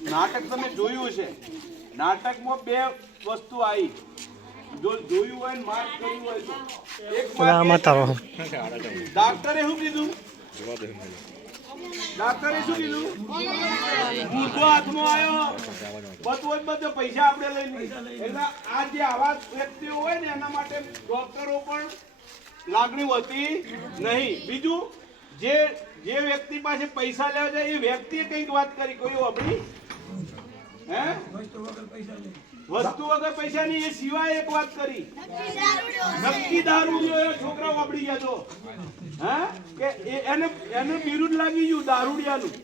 નાટક તમે જોયું છે, નાટકમાં બે વસ્તુ આવી, જો જોયું હોય ને માર્ક કર્યું હોય તો એક ડાક્ટરે શું કીધું? ડાક્ટરે શું કીધું? મૂર્ખો હાથમાં આવ્યો બધો પૈસા આપણે લઈ લીધા. એટલે આ જે આવા વ્યક્તિઓ હોય ને એના માટે ડોક્ટરો પણ લાગણી હોતી નહીં. બીજું જે વ્યક્તિ પાસે પૈસા લેવા જાય એ વ્યક્તિએ કંઈક વાત કરી, કોઈ આપણી હે વસ્તુ વગર પૈસા ની, એ સિવાય એક વાત કરી, નક્કી દારૂ છોકરા વાપરી ગયા તો હા કે એને બિરુદ લાગી ગયું દારૂડિયાનું,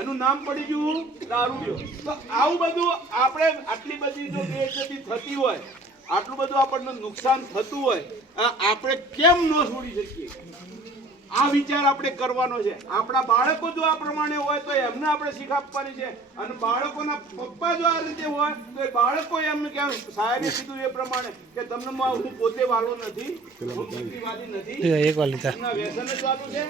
એનું નામ પડી ગયું દારૂડિયો. તો આવું બધું આપણે આટલી બધી જો બેઇજ્જતી થતી હોય, આટલું બધું આપણને નુકસાન થતું હોય, આપણે કેમ ન છોડી શકીએ? આ વિચાર આપણે કરવાનો છે. આપણા બાળકો જો આ પ્રમાણે હોય તો એમને આપણે શીખ આપવાની છે, અને બાળકોના પપ્પા જો આ રીતે હોય તો એ બાળકો એમને કેમ સાહેબે કીધું એ પ્રમાણે કે તમને હું પોતે વાલો નથી, હું બુદ્ધિવાદી નથી, એમના વ્યસન જ વાતું છે.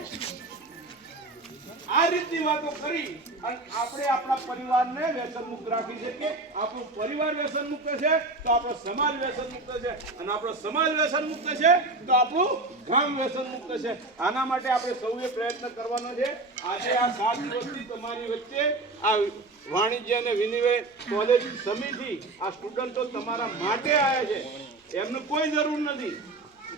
આ રીતની વાતો કરી અને આપણે આપણા પરિવારને વ્યસન મુક્ત રાખી શકીએ. આપણો પરિવાર વ્યસન મુક્ત છે તો આપણો સમાજ વ્યસન મુક્ત છે, અને આપણો સમાજ વ્યસન મુક્ત છે તો આપણું ગામ વ્યસન મુક્ત છે. આના માટે આપણે સૌએ પ્રયત્ન કરવાનો છે. આજે આ 7 દિવસથી તમારી વચ્ચે આ વાણિજ્ય અને વિનિમય કોલેજ સમિતિ, આ સ્ટુડન્ટો તમારા માટે આવ્યા છે, એમને કોઈ જરૂર નથી,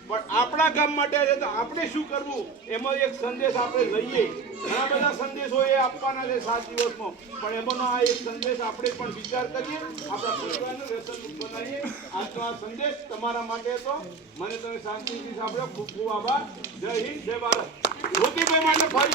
પણ આપણા ગામ માટે છે. તો આપણે શું કરવું એમાં એક સંદેશ આપણે લઈએ. ઘણા બધા સંદેશો એ આપવાના છે 7 દિવસમાં, પણ એમાંનો આ એક સંદેશ આપણે પણ વિચાર કરીએ, આપણા પરિવારને વ્યસન મુક્ત બનાવીએ. આજનો આ સંદેશ તમારા માટે હતો. મને તમે શાંતિથી સાંભળ્યો, ખૂબ ખૂબ આભાર. જય હિન્દ, જય ભારત. મોતીભાઈ માટે ફરી